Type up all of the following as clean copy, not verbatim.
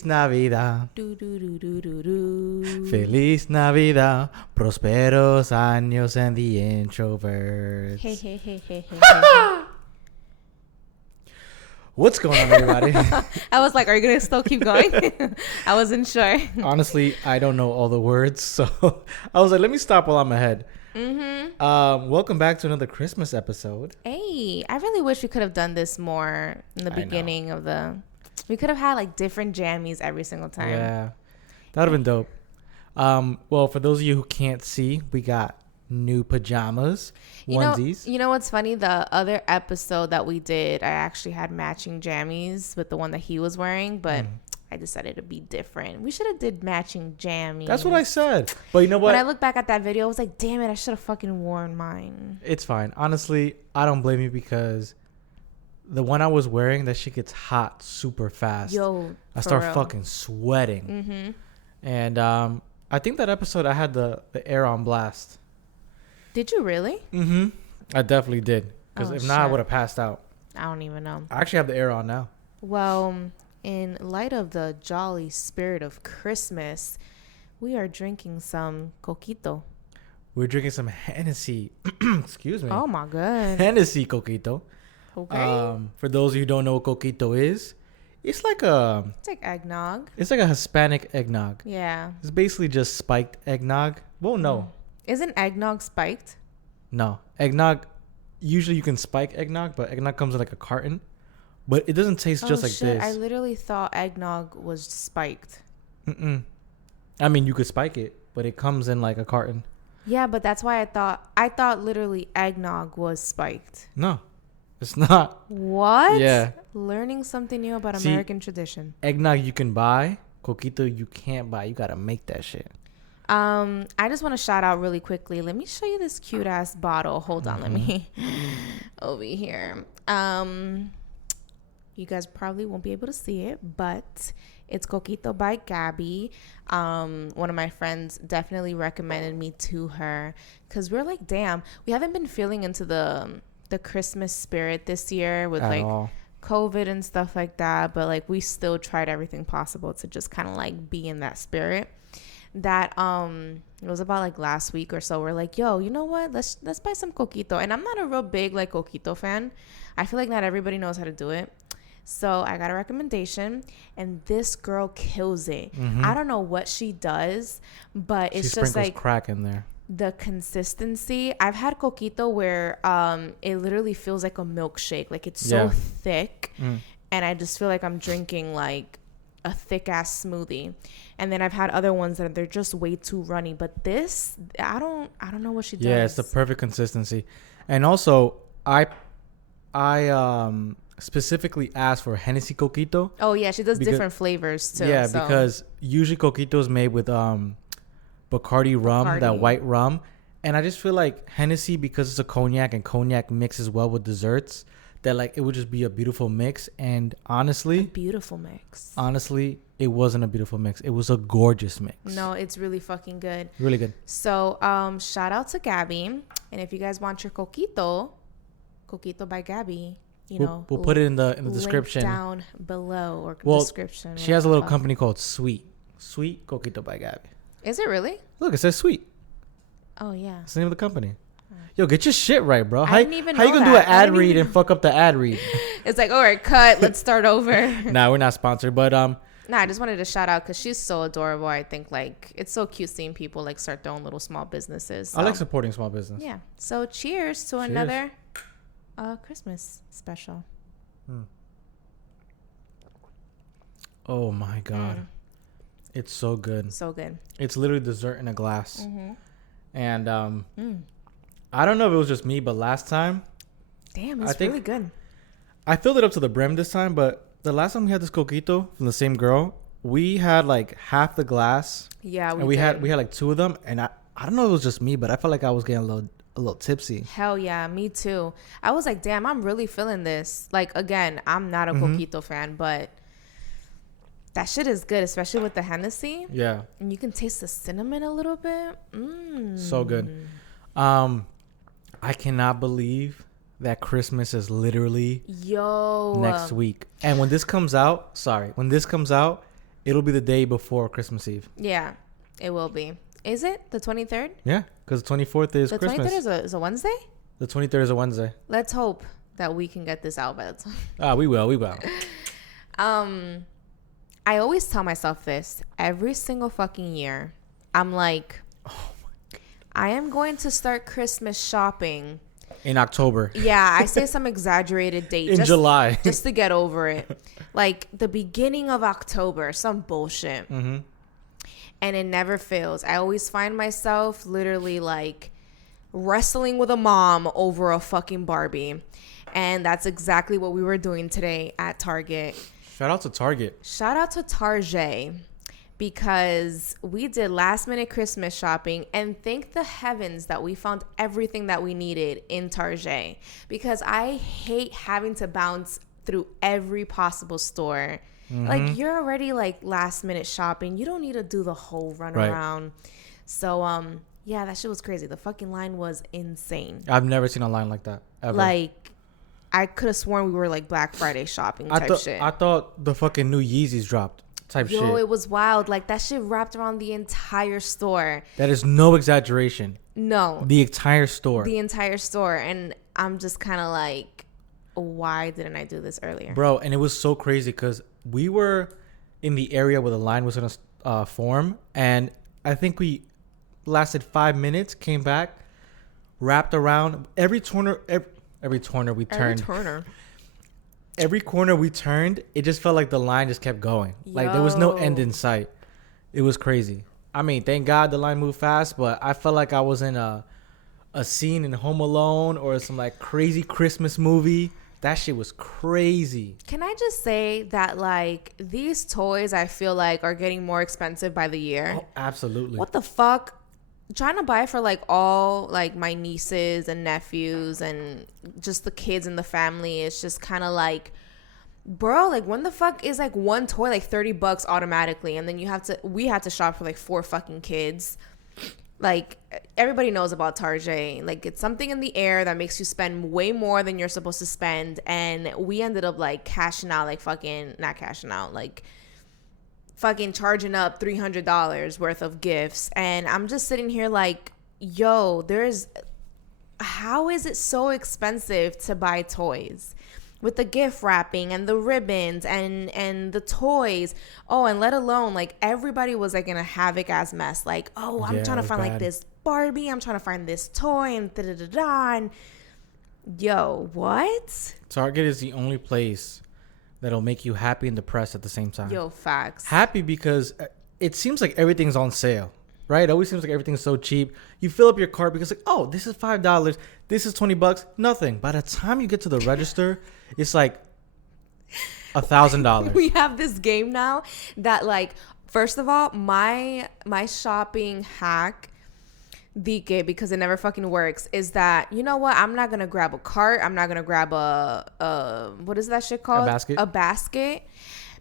Feliz Navidad. Do, do, do, do, do, do. Feliz Navidad. Prosperos años and the introverts. Hey, hey, hey, hey, hey, hey. What's going on, everybody? I was like, are you going to still keep going? I wasn't sure. Honestly, I don't know all the words, so I was like, let me stop while I'm ahead. Welcome back to another Christmas episode. Hey, I really wish we could have done this more in the beginning of the... We could have had like different jammies every single time. Yeah, that would have been dope. Well, for those of you who can't see, we got new pajamas, onesies. You know what's funny? The other episode that we did, I actually had matching jammies with the one that he was wearing, but I decided to be different. We should have did matching jammies. That's what I said. But you know what? When I look back at that video, I was like, damn it, I should have fucking worn mine. It's fine. Honestly, I don't blame you because the one I was wearing, that shit gets hot super fast. I start fucking sweating. And I think that episode I had the air on blast. Did you really? I definitely did. Because if not, I would have passed out. I don't even know. I actually have the air on now. Well, in light of the jolly spirit of Christmas, we are drinking some coquito. We're drinking some Hennessy. Excuse me. Oh, my God. Hennessy coquito. Okay. For those of you who don't know what coquito is, it's like eggnog. It's like a Hispanic eggnog. Yeah. It's basically just spiked eggnog. Well, no. Isn't eggnog spiked? No. Eggnog, usually you can spike eggnog, but eggnog comes in like a carton. But it doesn't taste just like this. I literally thought eggnog was spiked. I mean, you could spike it, but it comes in like a carton. Yeah, but that's why I thought literally eggnog was spiked. No, it's not. What? Yeah. Learning something new about American tradition. Eggnog you can buy. Coquito you can't buy. You got to make that shit. I just want to shout out really quickly. Let me show you this cute ass bottle. Hold on, let me over here. You guys probably won't be able to see it, but it's Coquito by Gabby. One of my friends definitely recommended me to her because we're like, damn, we haven't been feeling into the Christmas spirit this year with At like all. COVID and stuff like that, but like we still tried everything possible to just kind of like be in that spirit. That it was about like last week or so. We're like, yo, you know what? Let's buy some coquito. And I'm not a real big like coquito fan. I feel like not everybody knows how to do it. So I got a recommendation, and this girl kills it. I don't know what she does, but it's just like crack in there. The consistency. I've had coquito where it literally feels like a milkshake. Like it's so thick, and I just feel like I'm drinking like a thick ass smoothie. And then I've had other ones that they're just way too runny. But this, I don't know what she does. Yeah, it's the perfect consistency. And also, I specifically asked for Hennessy coquito. Oh yeah, she does different flavors too. Yeah, because usually coquito is made with Bacardi rum, that white rum. And I just feel like Hennessy, because it's a cognac and cognac mixes well with desserts, that like it would just be a beautiful mix. And honestly, it wasn't a beautiful mix. It was a gorgeous mix. No, it's really fucking good. Really good. So shout out to Gabby. And if you guys want your coquito by Gabby, we'll put it in the description down below, or description. She has a little company called Sweet Coquito by Gabby. Is it really? Look, it says Sweet. Oh yeah, it's the name of the company. Yo, get your shit right, bro. How you gonna do an ad read and fuck up the ad read? It's like, all right, cut. Let's start over. Nah, we're not sponsored, but I just wanted to shout out because she's so adorable. I think like it's so cute seeing people like start their own little small businesses. So. I like supporting small business. Yeah. So cheers to another Christmas special. Oh my God. It's so good. So good. It's literally dessert in a glass. And I don't know if it was just me, but last time. Damn, it's really good. I filled it up to the brim this time, but the last time we had this coquito from the same girl, we had like half the glass. Yeah, we had like two of them, and I don't know if it was just me, but I felt like I was getting a little tipsy. Hell yeah, me too. I was like, damn, I'm really feeling this. Like again, I'm not a coquito fan, but that shit is good, especially with the Hennessy. Yeah. And you can taste the cinnamon a little bit. So good. I cannot believe that Christmas is literally next week. And when this comes out, it'll be the day before Christmas Eve. Yeah, it will be. Is it the 23rd? Yeah, because the 24th is Christmas. The 23rd is a Wednesday? The 23rd is a Wednesday. Let's hope that we can get this out by the time. We will. I always tell myself this every single fucking year. I'm like, oh my God. I am going to start Christmas shopping in October. Yeah, I say some exaggerated date. In July. Just to get over it. Like the beginning of October, some bullshit. Mm-hmm. And it never fails. I always find myself literally like wrestling with a mom over a fucking Barbie. And that's exactly what we were doing today at Target. Shout out to Target. Shout out to Target. Because we did last minute Christmas shopping, and thank the heavens that we found everything that we needed in Target, because I hate having to bounce through every possible store. Mm-hmm. Like, you're already like last minute shopping. You don't need to do the whole run around. So, yeah, that shit was crazy. The fucking line was insane. I've never seen a line like that ever. Like, I could have sworn we were like Black Friday shopping type shit. I thought the fucking new Yeezys dropped. Yo, it was wild. Like, that shit wrapped around the entire store. That is no exaggeration. No. The entire store. And I'm just kind of like, why didn't I do this earlier? Bro, and it was so crazy because we were in the area where the line was going to form. And I think we lasted 5 minutes, came back, wrapped around every corner we turned. Every corner we turned, it just felt like the line just kept going. Like, there was no end in sight. It was crazy. I mean, thank God the line moved fast, but I felt like I was in a scene in Home Alone or some, like, crazy Christmas movie. That shit was crazy. Can I just say that, like, these toys, I feel like, are getting more expensive by the year? Oh, absolutely. What the fuck? Trying to buy for like all like my nieces and nephews and just the kids in the family, it's just kind of like, bro, like when the fuck is like one toy like $30 automatically, and then we had to shop for like 4 fucking kids. Like, everybody knows about Target. Like, it's something in the air that makes you spend way more than you're supposed to spend, and we ended up like cashing out, like fucking not cashing out, like fucking charging up $300 worth of gifts. And I'm just sitting here like, yo, how is it so expensive to buy toys with the gift wrapping and the ribbons and the toys? Oh, and let alone like everybody was like in a havoc ass mess. Like, oh, I'm trying to find like this Barbie, I'm trying to find this toy, and da-da-da-da. And yo, what? Target is the only place that'll make you happy and depressed at the same time. Yo, facts. Happy because it seems like everything's on sale, right? It always seems like everything's so cheap. You fill up your cart because like, oh, this is $5, this is $20, nothing. By the time you get to the register, it's like $1,000. We have this game now that, like, first of all, my shopping hack, because it never fucking works, is that, you know what, I'm not gonna grab a cart, I'm not gonna grab a what is that shit called, a basket,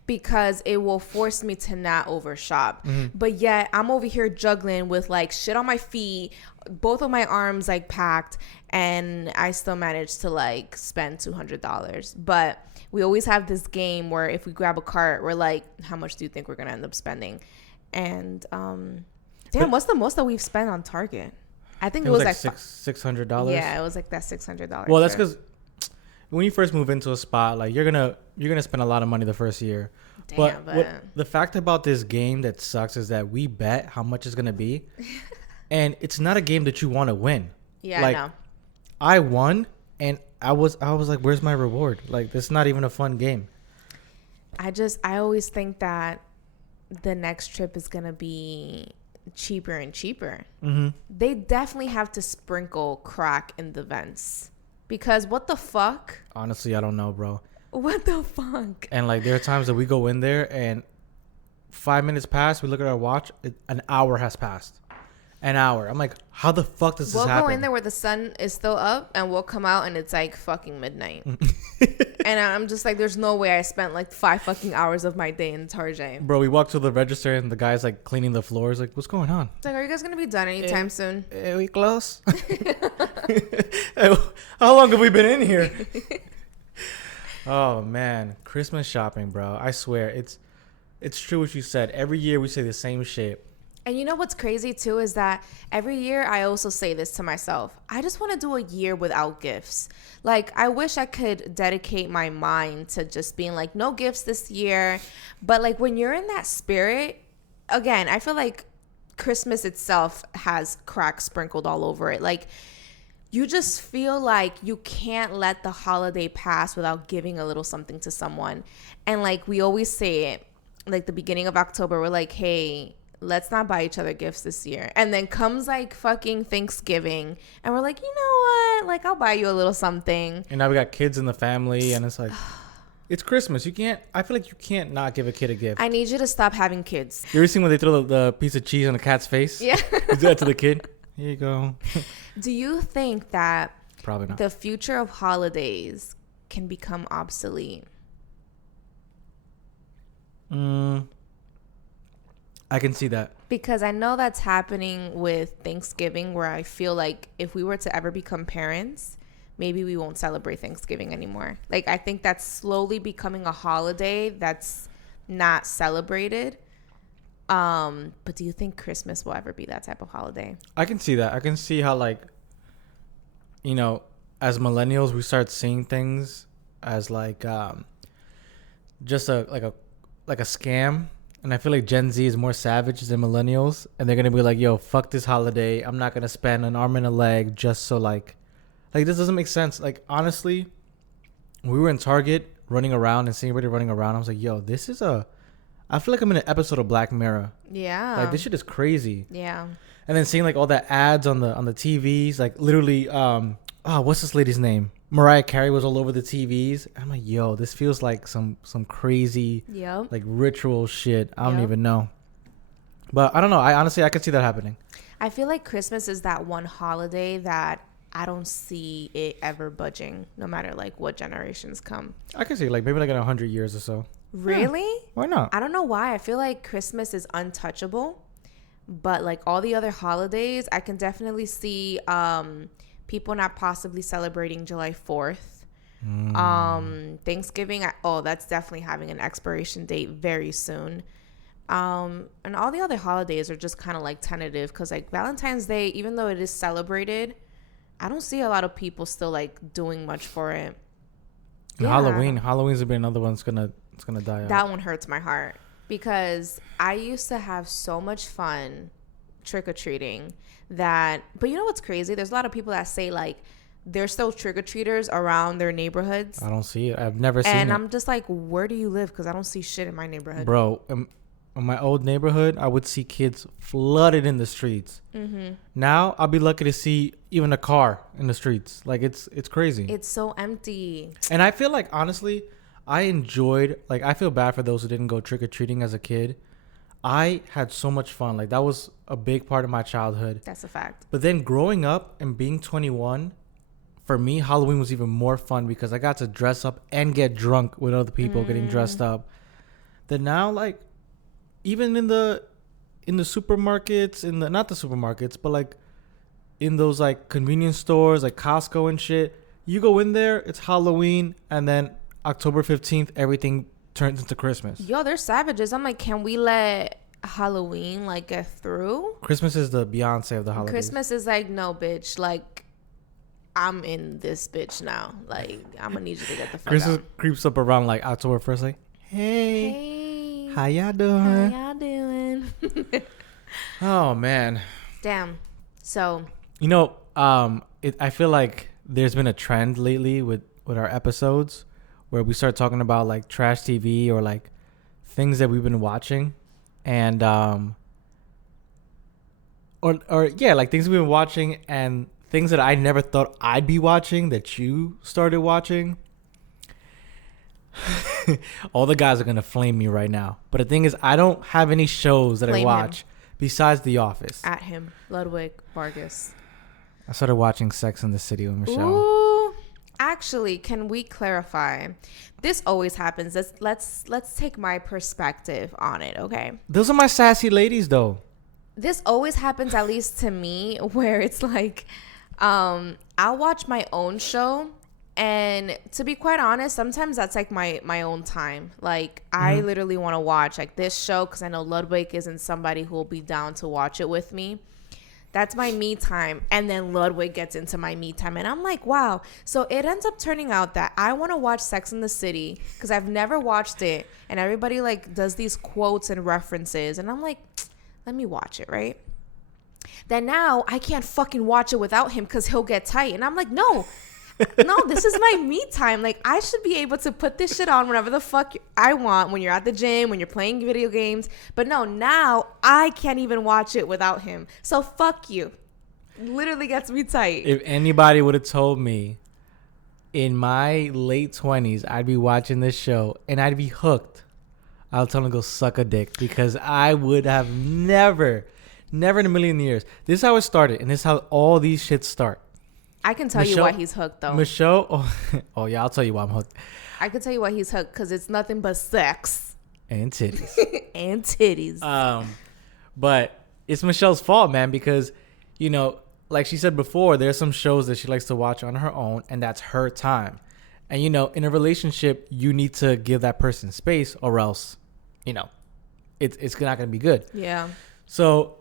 because it will force me to not overshop. Mm-hmm. But yet I'm over here juggling with like shit on my feet, both of my arms like packed, and I still managed to like spend $200. But we always have this game where if we grab a cart, we're like, how much do you think we're gonna end up spending? And damn, what's the most that we've spent on Target? I think it was like $600. Yeah, it was like that $600. Well, that's because when you first move into a spot, like you're gonna spend a lot of money the first year. Damn, but the fact about this game that sucks is that we bet how much it's gonna be, and it's not a game that you want to win. Yeah, like, I know. I won, and I was like, where's my reward? Like, this is not even a fun game. I always think that the next trip is gonna be cheaper and cheaper. Mm-hmm. They definitely have to sprinkle crack in the vents, because what the fuck? Honestly, I don't know, bro. What the fuck? And like, there are times that we go in there and 5 minutes pass, we look at our watch, an hour has passed. An hour. I'm like, how the fuck does this happen? We'll go in there where the sun is still up, and we'll come out and it's like fucking midnight. And I'm just like, there's no way I spent like 5 fucking hours of my day in Target. Bro, we walked to the register and the guy's like cleaning the floors. Like, what's going on? It's like, are you guys gonna be done anytime soon? We close. How long have we been in here? Oh man, Christmas shopping, bro. I swear, It's true what you said. Every year we say the same shit. And you know what's crazy too is that every year I also say this to myself. I just want to do a year without gifts. Like, I wish I could dedicate my mind to just being like, no gifts this year. But like, when you're in that spirit, again, I feel like Christmas itself has cracks sprinkled all over it. Like, you just feel like you can't let the holiday pass without giving a little something to someone. And like, we always say it, like the beginning of October, we're like, hey, let's not buy each other gifts this year. And then comes like fucking Thanksgiving and we're like, you know what? Like, I'll buy you a little something. And now we got kids in the family and it's like, it's Christmas. I feel like you can't not give a kid a gift. I need you to stop having kids. You ever seen when they throw the piece of cheese on the cat's face? Yeah. You do that to the kid? Here you go. Do you think that probably not, the future of holidays can become obsolete? I can see that. Because I know that's happening with Thanksgiving, where I feel like if we were to ever become parents, maybe we won't celebrate Thanksgiving anymore. Like, I think that's slowly becoming a holiday that's not celebrated. But do you think Christmas will ever be that type of holiday? I can see that. I can see how, like, you know, as millennials, we start seeing things as like just a scam. And I feel like Gen Z is more savage than millennials. And they're going to be like, yo, fuck this holiday. I'm not going to spend an arm and a leg just so like this doesn't make sense. Like, honestly, when we were in Target running around and seeing everybody running around, I was like, yo, I feel like I'm in an episode of Black Mirror. Yeah. Like, this shit is crazy. Yeah. And then seeing like all the ads on the TVs, like literally, what's this lady's name? Mariah Carey was all over the TVs. I'm like, yo, this feels like some crazy, like ritual shit. I don't even know. But I don't know. I could see that happening. I feel like Christmas is that one holiday that I don't see it ever budging, no matter like what generations come. I can see like maybe like in 100 years or so. Really? Yeah. Why not? I don't know why. I feel like Christmas is untouchable, but like all the other holidays, I can definitely see people not possibly celebrating July 4th. Thanksgiving, that's definitely having an expiration date very soon. And all the other holidays are just kind of like tentative, because like Valentine's Day, even though it is celebrated, I don't see a lot of people still like doing much for it. And yeah. Halloween's been another one that's gonna die out. That one hurts my heart, because I used to have so much fun trick-or-treating but you know what's crazy? There's a lot of people that say like there's still trick-or-treaters around their neighborhoods. I don't see it. I've never seen it. And I'm just like, where do you live? Because I don't see shit in my neighborhood. Bro, in my old neighborhood, I would see kids flooded in the streets. Mm-hmm. Now, I'll be lucky to see even a car in the streets. Like, it's crazy. It's so empty. And I feel like, honestly, I feel bad for those who didn't go trick-or-treating as a kid. I had so much fun. Like, that was a big part of my childhood. That's a fact. But then growing up and being 21, for me, Halloween was even more fun because I got to dress up and get drunk with other people getting dressed up. Then now, like, even in the supermarkets, not the supermarkets, but like in those like convenience stores like Costco and shit, you go in there, it's Halloween, and then October 15th, everything turns into Christmas. Yo, they're savages. I'm like, can we let Halloween like get through? Christmas is the Beyonce of the holidays. Christmas is like, no, bitch. Like, I'm in this bitch now. Like, I'm gonna need you to get the fuck Christmas out. creeps up around like October 1st. Like, hey, how y'all doing? Oh man. Damn. So. You know, I feel like there's been a trend lately with our episodes where we start talking about like trash TV or like things that we've been watching, and like things we've been watching and things that I never thought I'd be watching that you started watching. All the guys are gonna flame me right now, but the thing is, I don't have any shows that I watch besides The Office. At him, Ludwig Vargas. I started watching Sex and the City with Michelle. Ooh. Actually, can we clarify? This always happens. Let's take my perspective on it, okay? Those are my sassy ladies, though. This always happens, at least to me, where it's like, I'll watch my own show, And to be quite honest, sometimes that's like my own time. Like I literally want to watch like this show because I know Ludwig isn't somebody who will be down to watch it with me. That's my me time. And then Ludwig gets into my me time. And I'm like, wow. So it ends up turning out that I want to watch Sex in the City because I've never watched it. And everybody like does these quotes and references. And I'm like, let me watch it, right? Then now I can't fucking watch it without him because he'll get tight. And I'm like, no, this is my me time. Like, I should be able to put this shit on whenever the fuck I want, when you're at the gym, when you're playing video games. But no, now I can't even watch it without him. So fuck you. Literally gets me tight. If anybody would have told me in my late 20s I'd be watching this show and I'd be hooked, I'll tell him to go suck a dick, because I would have never in a million years. This is how it started, and this is how all these shits start. I can tell you why he's hooked, though. Michelle, oh yeah, I'll tell you why I'm hooked. I can tell you why he's hooked, because it's nothing but sex. And titties. And titties. But it's Michelle's fault, man, because, you know, like she said before, there's some shows that she likes to watch on her own, and that's her time. And, you know, in a relationship, you need to give that person space, or else, you know, it's not going to be good. Yeah. So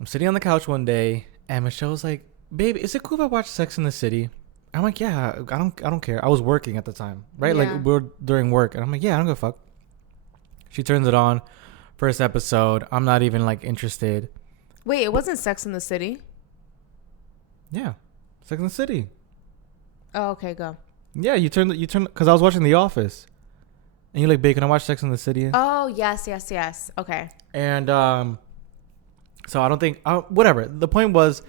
I'm sitting on the couch one day, and Michelle's like, babe, is it cool if I watch Sex in the City? I'm like, yeah, I don't care. I was working at the time, right? Yeah. Like, we were during work, and I'm like, yeah, I don't give a fuck. She turns it on. First episode. I'm not even, like, interested. Wait, it wasn't Sex in the City? Yeah. Sex in the City. Oh, okay, go. Yeah, you turned, because I was watching The Office. And you're like, babe, can I watch Sex in the City? Oh, yes. Okay. And, so I don't think, whatever. The point was,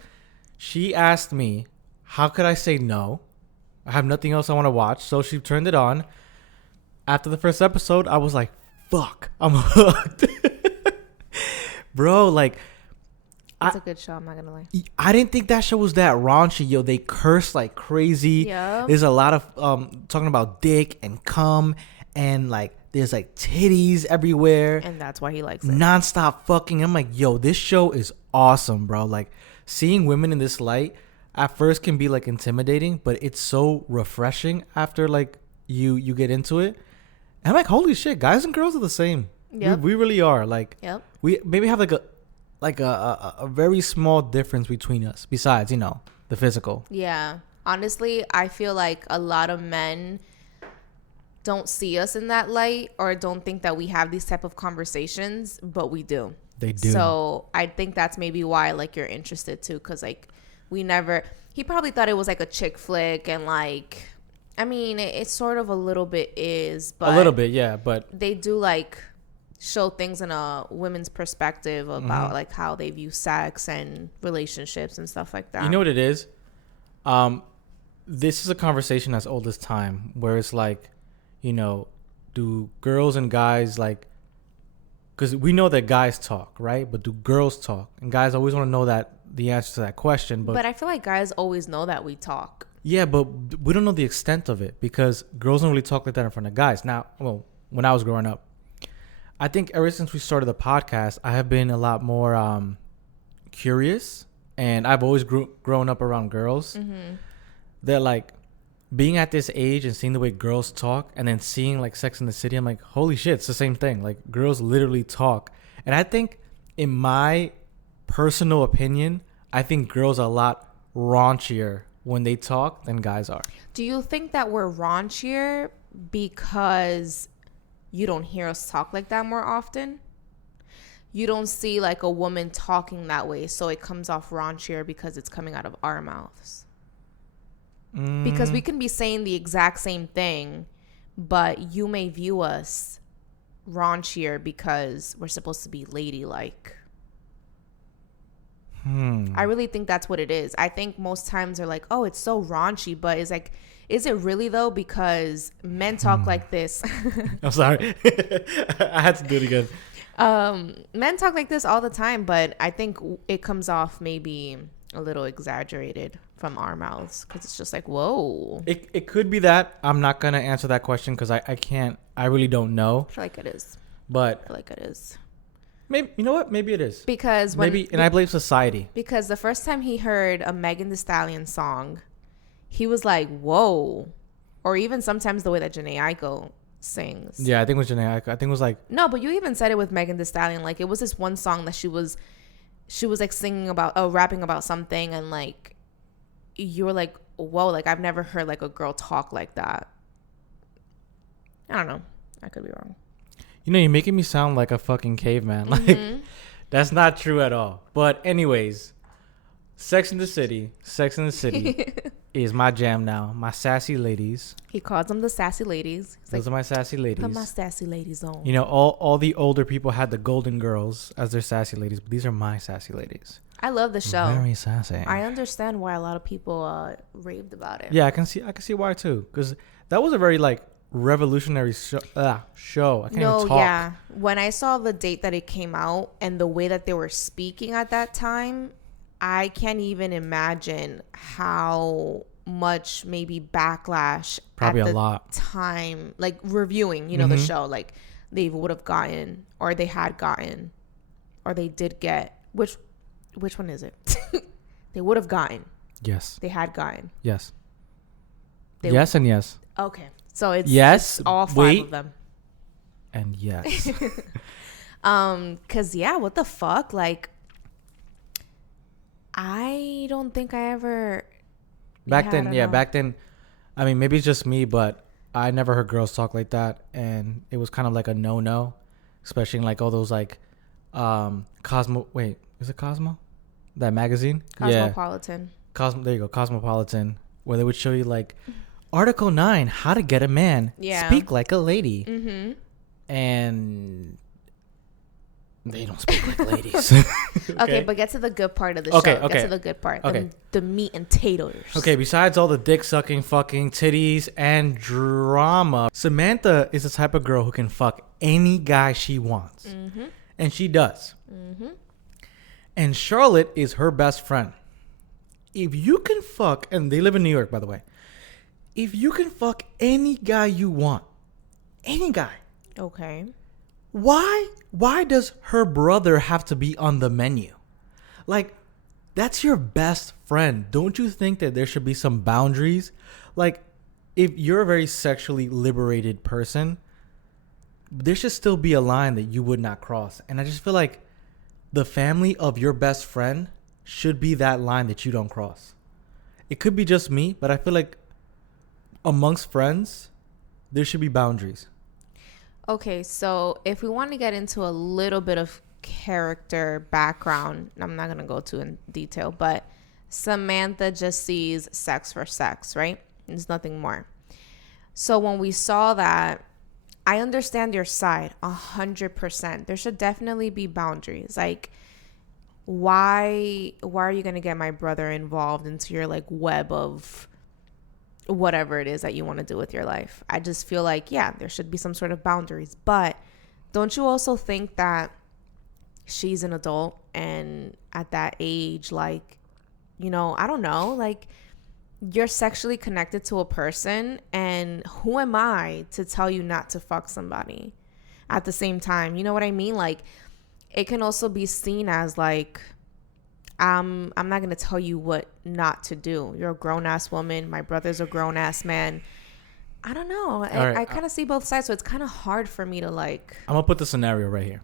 she asked me, how could I say no? I have nothing else I want to watch. So she turned it on. After the first episode, I was like, fuck, I'm hooked. Bro, like, it's a good show, I'm not going to lie. I didn't think that show was that raunchy, yo. They curse like crazy. Yeah. There's a lot of talking about dick and cum, and like there's like titties everywhere. And that's why he likes it. Nonstop fucking. I'm like, yo, this show is awesome, bro. Like, seeing women in this light at first can be like intimidating, but it's so refreshing after like you get into it. And I'm like, holy shit, guys and girls are the same. Yep. We really are. Like, yep. We maybe have like a very small difference between us, besides, you know, the physical. Yeah. Honestly, I feel like a lot of men don't see us in that light, or don't think that we have these type of conversations, but we do. They do. So I think that's maybe why like you're interested too, because like he probably thought it was like a chick flick, and like, I mean, it sort of a little bit is, but a little bit, yeah, but they do like show things in a women's perspective about like how they view sex and relationships and stuff like that. You know what it is? This is a conversation that's old as time, where it's like, you know, do girls and guys like, because we know that guys talk, right? But do girls talk? And guys always want to know that the answer to that question. But I feel like guys always know that we talk. Yeah, but we don't know the extent of it, because girls don't really talk like that in front of guys. Now, well, when I was growing up, I think ever since we started the podcast, I have been a lot more curious, and I've always grown up around girls. Mm-hmm. That like, being at this age and seeing the way girls talk, and then seeing like Sex in the City, I'm like, holy shit, it's the same thing. Like, girls literally talk. And I think, in my personal opinion, I think girls are a lot raunchier when they talk than guys are. Do you think that we're raunchier because you don't hear us talk like that more often? You don't see like a woman talking that way, so it comes off raunchier because it's coming out of our mouths. Because we can be saying the exact same thing, but you may view us raunchier because we're supposed to be ladylike. I really think that's what it is. I think most times they're like, oh, it's so raunchy, but it's like, is it really though? Because men talk like this. I'm sorry. I had to do it again. Men talk like this all the time, but I think it comes off maybe a little exaggerated from our mouths, because it's just like, whoa. It could be that. I'm not going to answer that question because I can't. I really don't know. I feel like it is. But I feel like it is. Maybe, you know what? Maybe it is. Because and I blame society. Because the first time he heard a Megan Thee Stallion song, he was like, whoa. or even sometimes the way that Janae Aiko sings. Yeah, I think it was Janae Aiko. I think it was like... No, but you even said it with Megan Thee Stallion. Like, it was this one song that she was like singing about, rapping about something, and like you were like, whoa, like I've never heard like a girl talk like that. I don't know. I could be wrong. You know, you're making me sound like a fucking caveman. Like, that's not true at all. But anyways, Sex in the City is my jam now. My sassy ladies. He calls them the sassy ladies. Those are my sassy ladies. Put my sassy ladies on. You know, all the older people had the Golden Girls as their sassy ladies, but these are my sassy ladies. I love the show. Very sassy. I understand why a lot of people raved about it. Yeah, I can see why too, because that was a very like revolutionary show. I can't even talk. Yeah. When I saw the date that it came out and the way that they were speaking at that time, I can't even imagine how much maybe backlash probably at a the lot time, like reviewing, the show, like they would have gotten, or they had gotten, or they did get. Which one is it? They would have gotten. Yes. They had gotten. Yes. Yes and yes. Okay. So it's yes, it's all five of them. And yes. Cause yeah, what the fuck? Like, I don't think I ever. Back then, I mean, maybe it's just me, but I never heard girls talk like that, and it was kind of like a no-no, especially in like all those like, Cosmo. Wait, is it Cosmo? That magazine? Cosmopolitan. Yeah. There you go, Cosmopolitan, where they would show you like, Article 9, how to get a man. Yeah. Speak like a lady. Mm-hmm. And they don't speak like ladies. Okay, but get to the good part of the show. Get to the good part. Okay. The meat and taters. Okay, besides all the dick sucking, fucking, titties, and drama, Samantha is the type of girl who can fuck any guy she wants. Mm-hmm. And she does. Mm-hmm. And Charlotte is her best friend. If you can fuck, and they live in New York, by the way. If you can fuck any guy you want, any guy. Okay. Why does her brother have to be on the menu? Like, that's your best friend. Don't you think that there should be some boundaries? Like, if you're a very sexually liberated person, there should still be a line that you would not cross. And I just feel like the family of your best friend should be that line that you don't cross. It could be just me, but I feel like amongst friends, there should be boundaries. Okay, so if we want to get into a little bit of character background, I'm not going to go too in detail, but Samantha just sees sex for sex, right? There's nothing more. So when we saw that, I understand your side 100%. There should definitely be boundaries. Like, why are you going to get my brother involved into your like web of whatever it is that you want to do with your life? I just feel like, yeah, there should be some sort of boundaries. But don't you also think that she's an adult, and at that age, like, I don't know, like, you're sexually connected to a person, and who am I to tell you not to fuck somebody at the same time? You know what I mean? Like, it can also be seen as like, I'm not going to tell you what not to do. You're a grown-ass woman. My brother's a grown-ass man. I don't know. I kind of see both sides, so it's kind of hard for me to like... I'm going to put the scenario right here.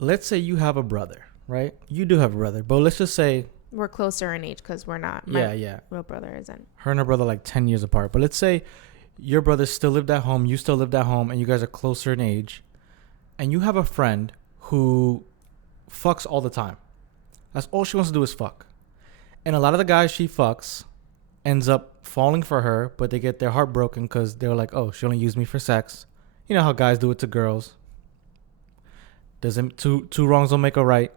Let's say you have a brother, right? You do have a brother, but let's just say... We're closer in age because we're not. Yeah. Real brother isn't. Her and her brother like 10 years apart. But let's say your brother still lived at home, you still lived at home, and you guys are closer in age. And you have a friend who fucks all the time. That's all she wants to do is fuck. And a lot of the guys she fucks ends up falling for her, but they get their heart broken because they're like, oh, she only used me for sex. You know how guys do it to girls. Two wrongs don't make a right.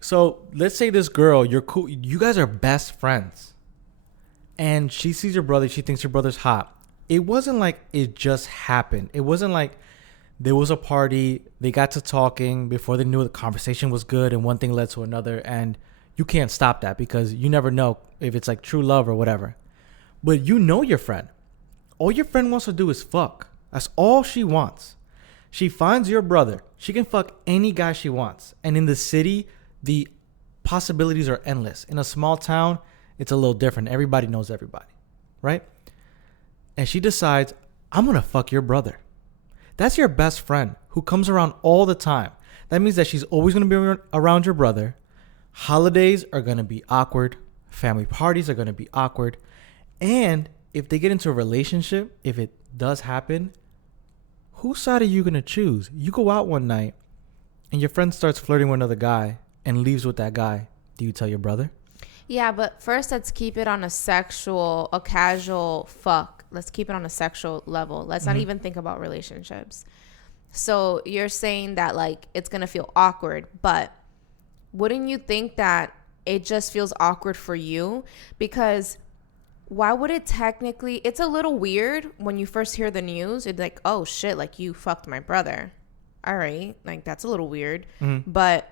So let's say this girl, you're cool. You guys are best friends. And she sees your brother. She thinks your brother's hot. It wasn't like it just happened. It wasn't like there was a party. They got to talking before they knew the conversation was good and one thing led to another. And you can't stop that because you never know if it's like true love or whatever. But you know your friend. All your friend wants to do is fuck. That's all she wants. She finds your brother. She can fuck any guy she wants. And in the city, the possibilities are endless. In a small town, it's a little different. Everybody knows everybody, right? And she decides, I'm going to fuck your brother. That's your best friend who comes around all the time. That means that she's always going to be around your brother. Holidays are going to be awkward. Family parties are going to be awkward. And if they get into a relationship, if it does happen, whose side are you going to choose? You go out one night and your friend starts flirting with another guy and leaves with that guy. Do you tell your brother? Yeah, but first let's keep it on a casual fuck. Let's keep it on a sexual level. Let's not even think about relationships. So you're saying that like it's going to feel awkward, but wouldn't you think that it just feels awkward for you? Because why would it technically, it's a little weird when you first hear the news. It's like, oh shit, like you fucked my brother. All right. Like that's a little weird. But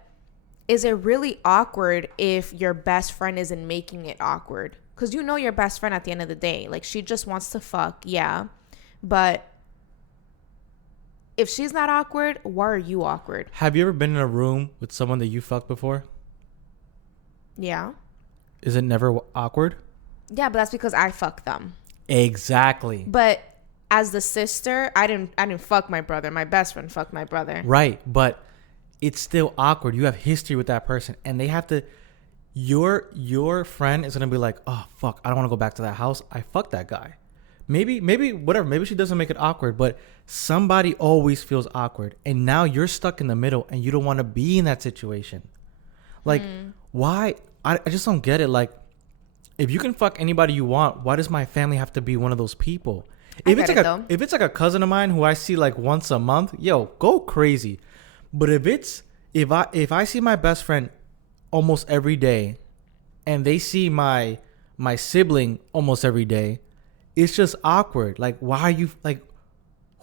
is it really awkward if your best friend isn't making it awkward? Because you know your best friend at the end of the day. Like she just wants to fuck. Yeah. But if she's not awkward, why are you awkward? Have you ever been in a room with someone that you fucked before? Yeah. Is it never awkward? Yeah, but that's because I fucked them. Exactly. But as the sister, I didn't fuck my brother. My best friend fucked my brother. Right, but it's still awkward. You have history with that person, and they have to. Your friend is gonna be like, oh fuck, I don't want to go back to that house. I fucked that guy. Maybe whatever. Maybe she doesn't make it awkward, but somebody always feels awkward, and now you're stuck in the middle, and you don't want to be in that situation. Like, why? I just don't get it. Like, if you can fuck anybody you want, why does my family have to be one of those people? If it's like a cousin of mine who I see like once a month, yo, go crazy. But if I see my best friend almost every day, and they see my sibling almost every day, it's just awkward. Like, why are you like,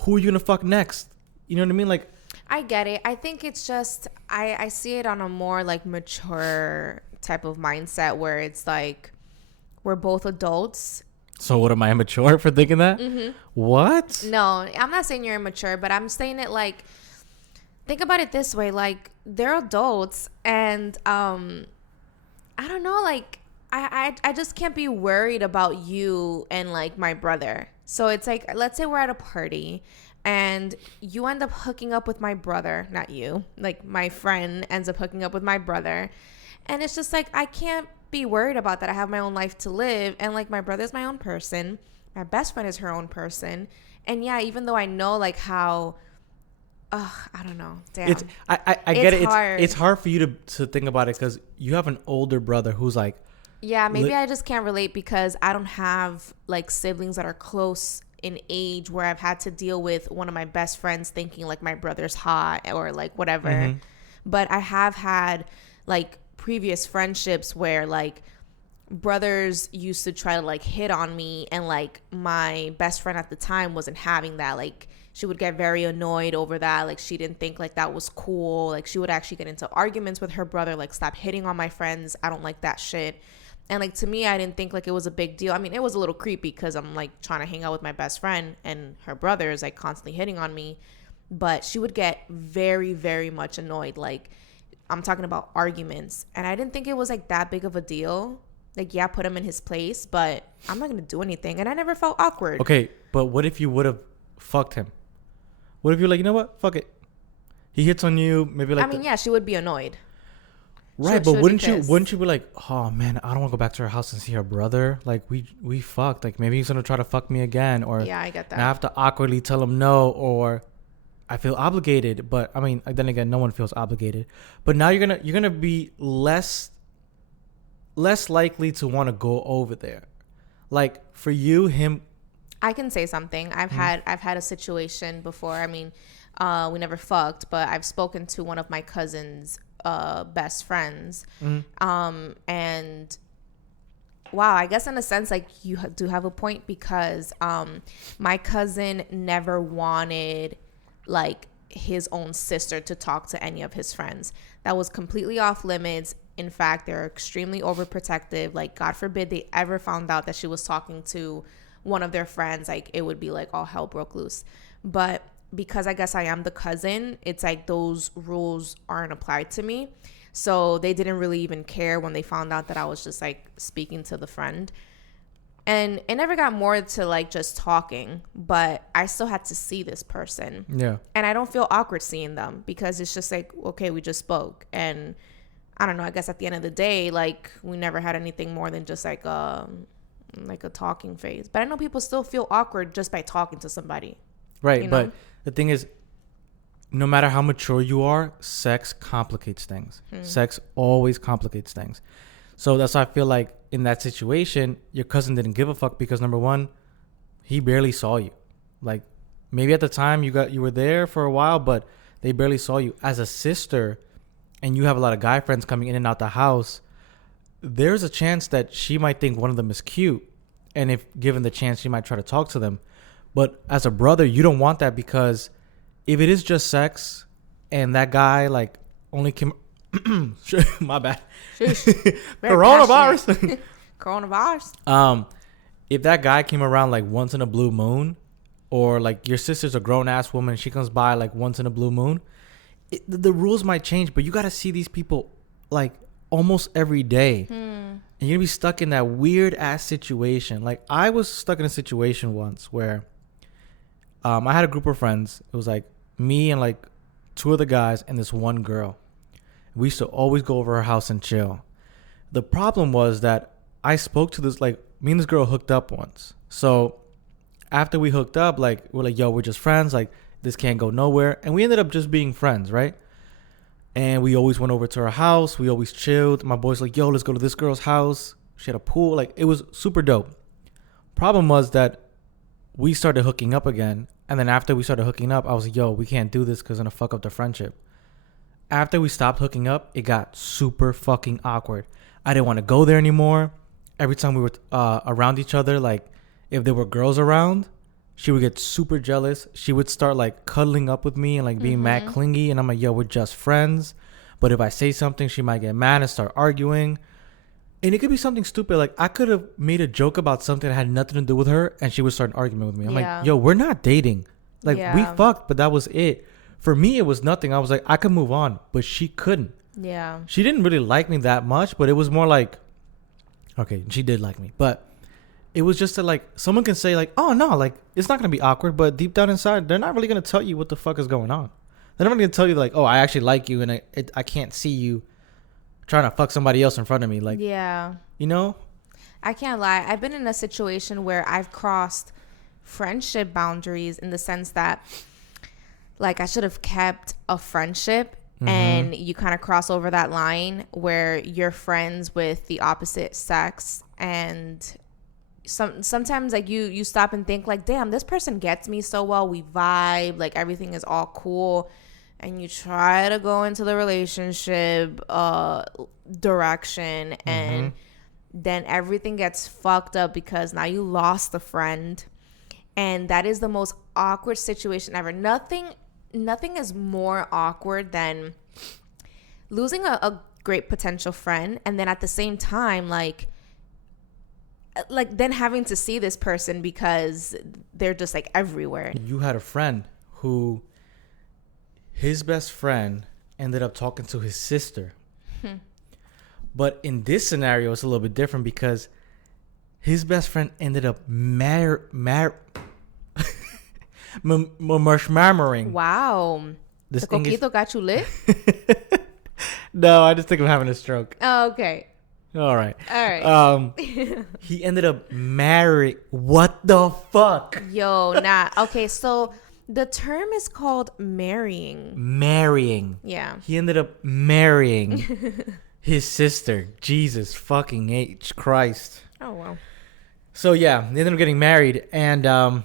who are you gonna fuck next? You know what I mean? Like, I get it. I think it's just I see it on a more like mature type of mindset where it's like we're both adults. So what, am I immature for thinking that? What? No, I'm not saying you're immature, but I'm saying it like, think about it this way. Like, they're adults, and I don't know, like I just can't be worried about you and like my brother. So it's like, let's say we're at a party and you end up hooking up with my brother, not you, like my friend ends up hooking up with my brother, and it's just like, I can't be worried about that. I have my own life to live, and like my brother's my own person, my best friend is her own person, and yeah, even though I know like how I don't know. Damn. I get it. It's hard for you to think about it because you have an older brother who's like. Yeah, maybe I just can't relate because I don't have like siblings that are close in age where I've had to deal with one of my best friends thinking like my brother's hot or like whatever. But I have had like previous friendships where like brothers used to try to like hit on me, and like my best friend at the time wasn't having that. Like, she would get very annoyed over that. Like, she didn't think like that was cool. Like, she would actually get into arguments with her brother, like, stop hitting on my friends, I don't like that shit. And like, to me, I didn't think like it was a big deal. I mean, it was a little creepy because I'm like trying to hang out with my best friend and her brother is like constantly hitting on me. But she would get very, very much annoyed. Like, I'm talking about arguments, and I didn't think it was like that big of a deal. Like, yeah, put him in his place, but I'm not gonna do anything, and I never felt awkward. Okay, but what if you would have fucked him? What if you're like, you know what, fuck it, he hits on you, maybe like. I mean, yeah, she would be annoyed. Right, but wouldn't you be like, oh man, I don't want to go back to her house and see her brother. Like, we fucked. Like, maybe he's gonna try to fuck me again, or yeah, I get that. And I have to awkwardly tell him no, or I feel obligated. But I mean, then again, no one feels obligated. But now you're gonna be less likely to want to go over there. Like, for you, him. I can say something. I've had a situation before. I mean, we never fucked, but I've spoken to one of my cousin's best friends, and wow, I guess in a sense, like, you do have a point, because my cousin never wanted like his own sister to talk to any of his friends. That was completely off limits. In fact, they're extremely overprotective. Like, God forbid they ever found out that she was talking to one of their friends, like, it would be like all hell broke loose. But because I guess I am the cousin, it's like those rules aren't applied to me. So they didn't really even care when they found out that I was just like speaking to the friend. And it never got more to like just talking, but I still had to see this person. Yeah. And I don't feel awkward seeing them because it's just like, okay, we just spoke. And I don't know, I guess at the end of the day, like we never had anything more than just like a talking phase. But I know people still feel awkward just by talking to somebody. Right. You know? But the thing is, no matter how mature you are, sex complicates things. Sex always complicates things. So that's why I feel like in that situation, your cousin didn't give a fuck because, number one, he barely saw you. Like, maybe at the time you were there for a while, but they barely saw you. As a sister, and you have a lot of guy friends coming in and out the house, there's a chance that she might think one of them is cute. And if given the chance, she might try to talk to them. But as a brother, you don't want that because if it is just sex and that guy, like, only came... my bad. Coronavirus. Coronavirus. If that guy came around like once in a blue moon, or like your sister's a grown ass woman and she comes by like once in a blue moon, the rules might change. But you got to see these people like almost every day, and you're gonna be stuck in that weird ass situation. Like I was stuck in a situation once where I had a group of friends. It was like me and like two other guys and this one girl. We used to always go over her house and chill. The problem was that I spoke to this, like, me and this girl hooked up once. So after we hooked up, like, we're like, yo, we're just friends. Like, this can't go nowhere. And we ended up just being friends, right? And we always went over to her house. We always chilled. My boy's like, yo, let's go to this girl's house. She had a pool. Like, it was super dope. Problem was that we started hooking up again. And then after we started hooking up, I was like, yo, we can't do this because it's going to fuck up the friendship. After we stopped hooking up, it got super fucking awkward. I didn't want to go there anymore. Every time we were around each other, like if there were girls around, she would get super jealous. She would start like cuddling up with me and like being mad clingy. And I'm like, yo, we're just friends. But if I say something, she might get mad and start arguing. And it could be something stupid. Like I could have made a joke about something that had nothing to do with her. And she would start arguing with me. I'm like, yo, we're not dating. Like we fucked, but that was it. For me, it was nothing. I was like, I could move on, but she couldn't. Yeah. She didn't really like me that much, but it was more like, okay, she did like me. But it was just that, like, someone can say, like, oh, no, like, it's not going to be awkward. But deep down inside, they're not really going to tell you what the fuck is going on. They're not going to tell you, like, oh, I actually like you, and I can't see you trying to fuck somebody else in front of me. Like, yeah. You know? I can't lie. I've been in a situation where I've crossed friendship boundaries in the sense that, like, I should have kept a friendship and you kind of cross over that line where you're friends with the opposite sex, and sometimes like you stop and think like, damn, this person gets me so well, we vibe, like everything is all cool, and you try to go into the relationship direction and then everything gets fucked up because now you lost a friend, and that is the most awkward situation ever. Nothing is more awkward than losing a great potential friend, and then at the same time, like then having to see this person because they're just like everywhere. You had a friend who his best friend ended up talking to his sister. But in this scenario, it's a little bit different because his best friend ended up marshmalmowing. Wow. This the coquito got you lit? No, I just think I'm having a stroke. Oh, okay. All right. He ended up marrying. What the fuck? Yo, nah. Okay, so the term is called marrying. Marrying. Yeah. He ended up marrying his sister. Jesus fucking H. Christ. Oh, wow. So, yeah, they ended up getting married. And,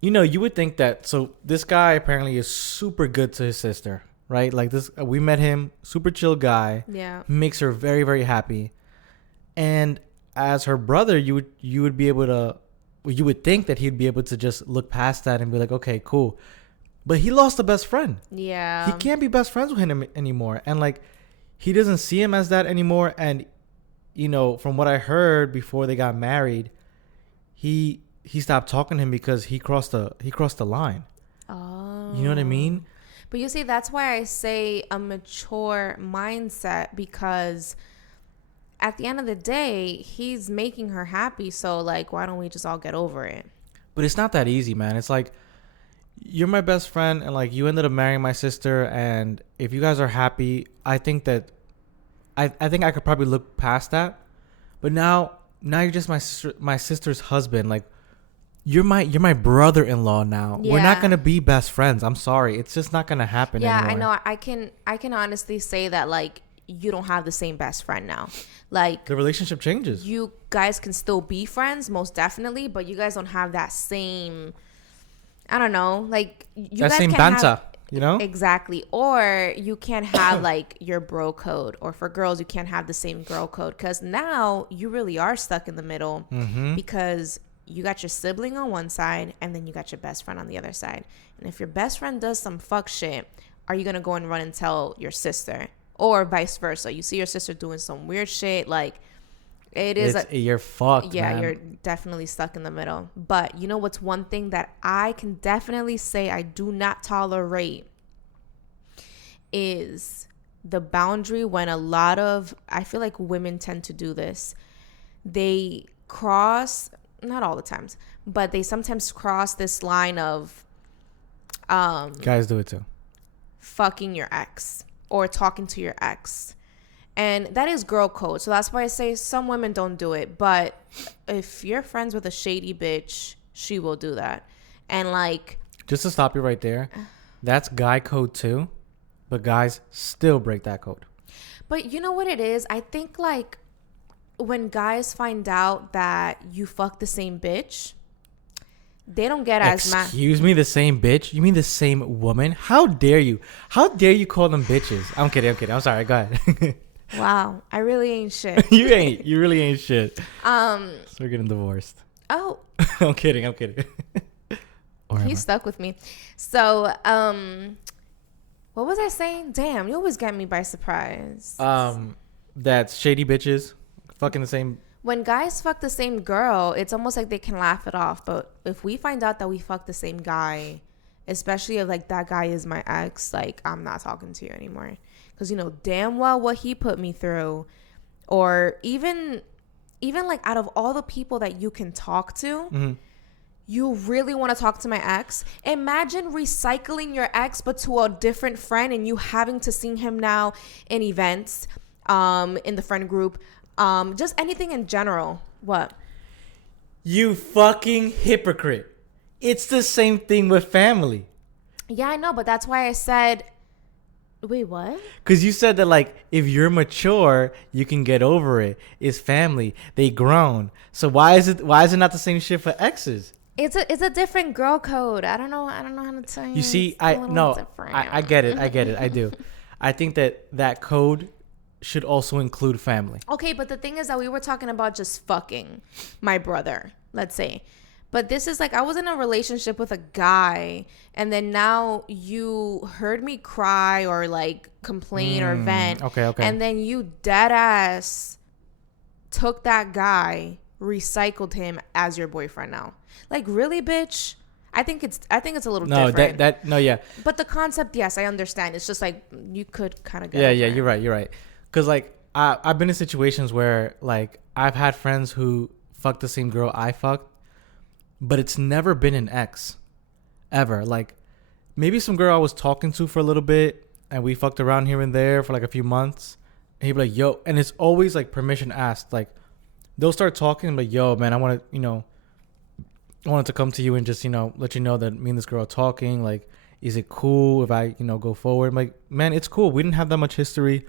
you know, you would think that. So, this guy apparently is super good to his sister, right? Like, this, we met him, super chill guy. Yeah. Makes her very, very happy. And as her brother, you would be able to, you would think that he'd be able to just look past that and be like, okay, cool. But he lost a best friend. Yeah. He can't be best friends with him anymore. And, like, he doesn't see him as that anymore. And, you know, from what I heard before they got married, he stopped talking to him because he crossed the line. Oh. You know what I mean? But you see, that's why I say a mature mindset, because at the end of the day, he's making her happy. So, like, why don't we just all get over it? But it's not that easy, man. It's like, you're my best friend, and like, you ended up marrying my sister, and if you guys are happy, I think that I think I could probably look past that. But now you're just my sister's husband. Like, you're my brother-in-law now. Yeah. We're not gonna be best friends. I'm sorry, it's just not gonna happen anymore. I know. I can honestly say that, like, you don't have the same best friend now. Like, the relationship changes. You guys can still be friends, most definitely, but you guys don't have that same, I don't know, like, you that guys same can't banter, have, you know? Exactly. Or you can't have like your bro code, or for girls you can't have the same girl code, because now you really are stuck in the middle, because you got your sibling on one side and then you got your best friend on the other side. And if your best friend does some fuck shit, are you gonna go and run and tell your sister? Or vice versa. You see your sister doing some weird shit, like, you're fucked, yeah, man. You're definitely stuck in the middle. But you know what's one thing that I can definitely say I do not tolerate is the boundary when I feel like women tend to do this. They cross, not all the times, but they sometimes cross this line of guys do it too. Fucking your ex or talking to your ex. And that is girl code. So that's why I say some women don't do it. But if you're friends with a shady bitch, she will do that. And like, just to stop you right there, that's guy code too. But guys still break that code. But you know what it is? I think like when guys find out that you fuck the same bitch, they don't get as mad. Excuse me, the same bitch? You mean the same woman? How dare you? How dare you call them bitches? I'm kidding. I'm sorry. Go ahead. Wow, I really ain't shit. You really ain't shit. So we're getting divorced. Oh. I'm kidding. He's stuck with me. So, what was I saying? Damn, you always get me by surprise. That's shady bitches fucking the same. When guys fuck the same girl, it's almost like they can laugh it off. But if we find out that we fuck the same guy, especially if like that guy is my ex, like, I'm not talking to you anymore. Because you know damn well what he put me through. Or even like out of all the people that you can talk to, you really want to talk to my ex? Imagine recycling your ex but to a different friend, and you having to see him now in events, in the friend group, just anything in general. What? You fucking hypocrite. It's the same thing with family. Yeah, I know, but that's why I said... Wait, what? Because you said that, like, if you're mature, you can get over it. It's family. They grown. So why is it not the same shit for exes? It's a different girl code. I don't know how to tell you. You see, I get it. I do. I think that code should also include family. Okay, but the thing is that we were talking about just fucking my brother, let's say. But this is like, I was in a relationship with a guy, and then now you heard me cry or like complain or vent. Okay. And then you dead ass took that guy, recycled him as your boyfriend now. Like, really, bitch? I think it's a little different. Yeah. But the concept, yes, I understand. It's just like you could kind of get Yeah, you're right. Because like I've been in situations where like I've had friends who fucked the same girl I fucked, but it's never been an ex, ever. Like, maybe some girl I was talking to for a little bit, and we fucked around here and there for like a few months. And he'd be like, yo, and it's always like permission asked. Like, they'll start talking, and like, yo, man, I wanted to come to you and just, let you know that me and this girl are talking. Like, is it cool if I, go forward? I'm like, man, it's cool. We didn't have that much history.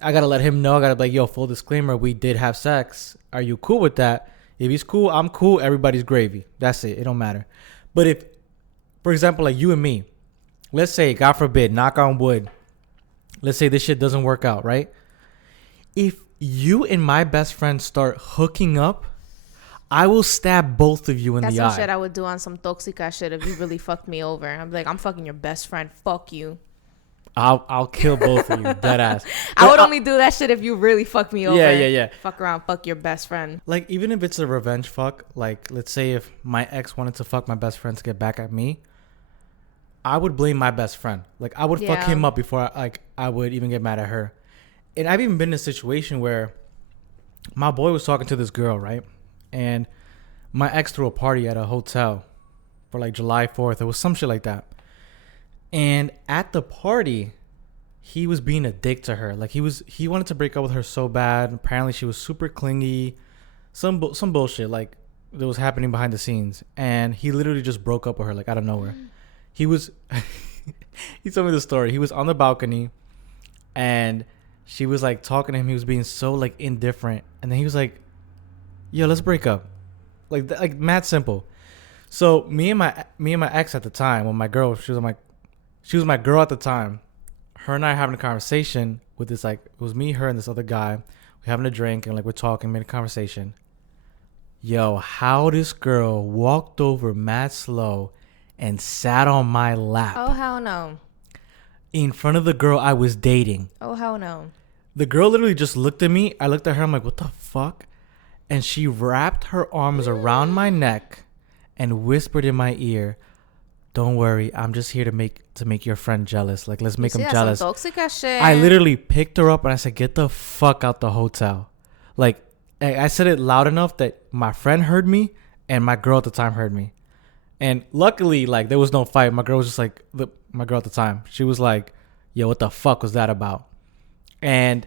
I got to let him know. I got to be like, yo, full disclaimer, we did have sex. Are you cool with that? If he's cool, I'm cool. Everybody's gravy. That's it. It don't matter. But if, for example, like you and me, let's say, God forbid, knock on wood, let's say this shit doesn't work out, right? If you and my best friend start hooking up, I will stab both of you in the eye. That's some shit I would do on some toxica shit if you really fucked me over. I'm like, I'm fucking your best friend. Fuck you. I'll kill both of you, dead ass. I would only do that shit if you really fuck me over. Yeah. Fuck around, fuck your best friend. Like, even if it's a revenge fuck, like, let's say if my ex wanted to fuck my best friend to get back at me, I would blame my best friend. Like, I would fuck him up before I would even get mad at her. And I've even been in a situation where my boy was talking to this girl, right? And my ex threw a party at a hotel for like July 4th. It was some shit like that. And at the party, he was being a dick to her. Like, he wanted to break up with her so bad. Apparently, she was super clingy. Some bullshit like that was happening behind the scenes. And he literally just broke up with her, like, out of nowhere. He was... he told me the story. He was on the balcony, and she was, like, talking to him. He was being so, like, indifferent. And then he was like, yo, let's break up. Like mad simple. So me and my ex at the time, when my girl, she was my girl at the time. Her and I having a conversation with this, like, it was me, her, and this other guy. We having a drink and, like, we're talking, made a conversation. Yo, how this girl walked over mad slow and sat on my lap. Oh, hell no. In front of the girl I was dating. Oh, hell no. The girl literally just looked at me. I looked at her. I'm like, what the fuck? And she wrapped her arms around my neck and whispered in my ear, don't worry, I'm just here to make your friend jealous. Like, let's make him jealous. Some toxic ass shit. I literally picked her up and I said, get the fuck out the hotel. Like, I said it loud enough that my friend heard me and my girl at the time heard me. And luckily, like, there was no fight. My girl was just like, my girl at the time, she was like, yo, what the fuck was that about? And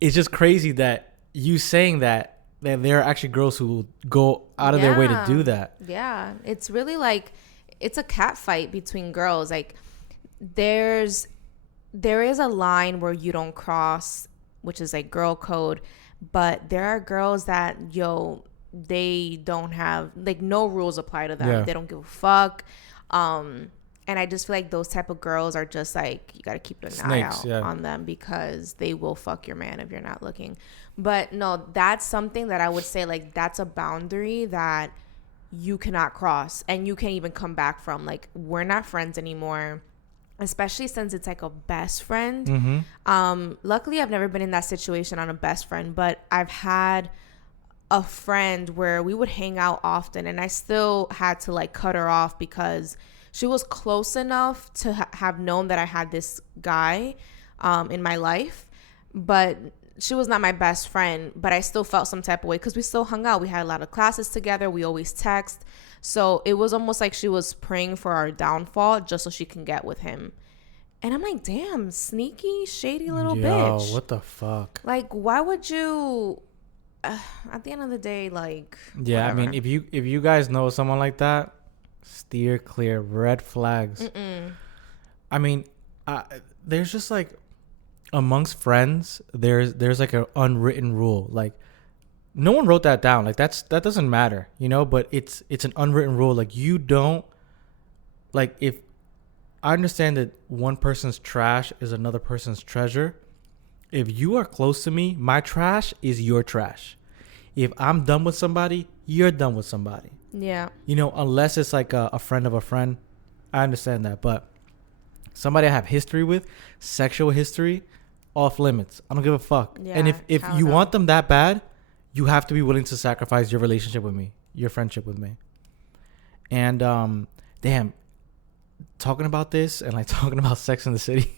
it's just crazy that you saying that there are actually girls who go out of their way to do that. Yeah. It's really like, it's a cat fight between girls. Like, there is a line where you don't cross, which is like girl code. But there are girls that, they don't have, like, no rules apply to them. Yeah. They don't give a fuck. And I just feel like those type of girls are just like, you got to keep an eye out on them, because they will fuck your man if you're not looking. But no, that's something that I would say, like, that's a boundary that you cannot cross and you can't even come back from. Like, we're not friends anymore, especially since it's like a best friend. Mm-hmm. Luckily, I've never been in that situation on a best friend, but I've had a friend where we would hang out often, and I still had to, like, cut her off because she was close enough to have known that I had this guy in my life, but she was not my best friend. But I still felt some type of way because we still hung out. We had a lot of classes together. We always text. So it was almost like she was praying for our downfall just so she can get with him. And I'm like, damn, sneaky, shady little bitch. Yo, what the fuck? Like, why would you... at the end of the day, like, yeah, whatever. I mean, if you guys know someone like that, steer clear. Red flags. Mm-mm. I mean, there's just, like, amongst friends, there's like an unwritten rule. Like, no one wrote that down. Like, that doesn't matter, but it's an unwritten rule. Like, you don't, like, if I understand that one person's trash is another person's treasure. If you are close to me, my trash is your trash. If I'm done with somebody, you're done with somebody. Yeah. Unless it's like a friend of a friend. I understand that. But somebody I have history with, sexual history, off limits. I don't give a fuck. Yeah, and if you want them that bad, you have to be willing to sacrifice your relationship with me, your friendship with me. And damn, talking about this and, like, talking about Sex in the City,